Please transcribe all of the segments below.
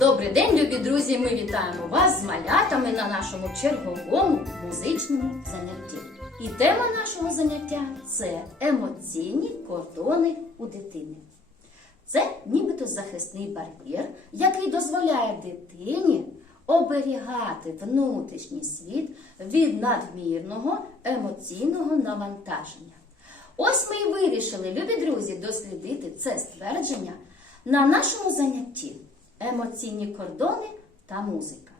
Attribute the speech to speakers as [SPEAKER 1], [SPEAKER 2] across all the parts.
[SPEAKER 1] Добрий день, любі друзі! Ми вітаємо вас з малятами на нашому черговому музичному занятті. І тема нашого заняття це емоційні кордони у дитини. Це нібито захисний бар'єр, який дозволяє дитині оберігати внутрішній світ від надмірного емоційного навантаження. Ось ми і вирішили, любі друзі, дослідити це ствердження на нашому занятті емоційні кордони та музика.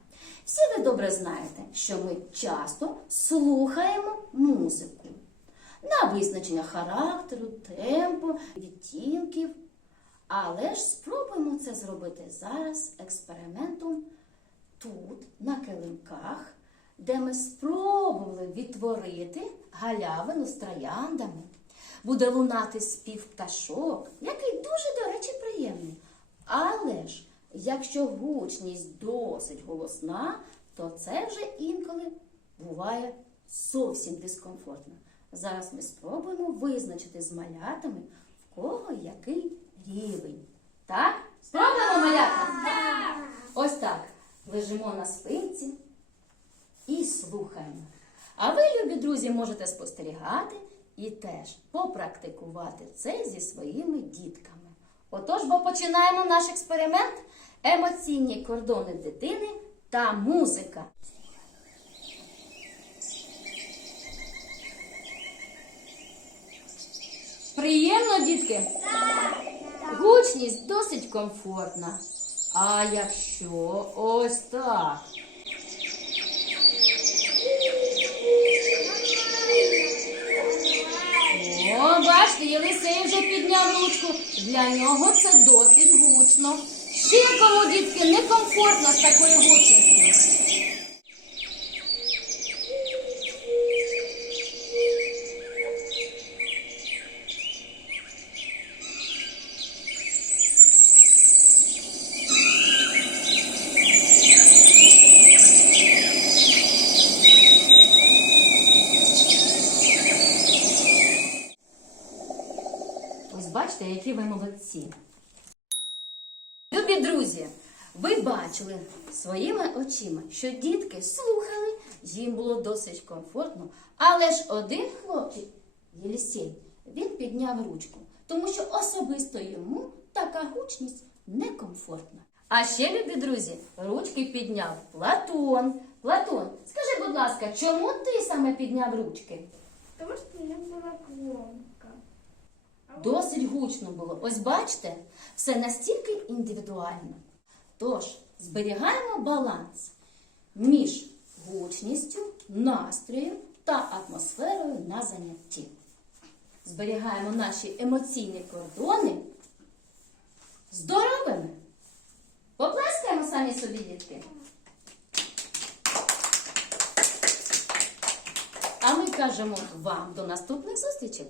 [SPEAKER 1] Всі ви добре знаєте, що ми часто слухаємо музику на визначення характеру, темпу, відтінків. Але ж спробуємо це зробити зараз експериментом тут, на килимках, де ми спробували відтворити галявину з трояндами. Буде лунати спів пташок, який дуже, до речі, приємний. Але ж, якщо гучність досить голосна, то це вже інколи буває зовсім дискомфортно. Зараз ми спробуємо визначити з малятами, в кого який рівень. Так? Спробуємо малята? Ось так. Лежимо на спинці і слухаємо. А ви, любі друзі, можете спостерігати і теж попрактикувати це зі своїми дітками. Отож, бо починаємо наш експеримент емоційні кордони дитини та музика. Приємно, дітки? Гучність досить комфортна. А якщо ось так. О, бачите, Єлисей вже підняв ручку. Для нього це досить гучно. Ще кому, дітки, некомфортно з такою гучністю. Бачите, які ви молодці. Любі друзі, ви бачили своїми очима, що дітки слухали, їм було досить комфортно. Але ж один хлопчик, Єлісей, він підняв ручку, тому що особисто йому така гучність некомфортна. А ще, любі друзі, ручки підняв Платон. Платон, скажи, будь ласка, чому ти саме підняв ручки?
[SPEAKER 2] Потому что мне было громко.
[SPEAKER 1] Досить гучно було. Ось бачите, все настільки індивідуально. Тож, зберігаємо баланс між гучністю, настроєм та атмосферою на занятті. Зберігаємо наші емоційні кордони здоровими. Поплескаємо самі собі, дітки. А ми кажемо вам до наступних зустрічей.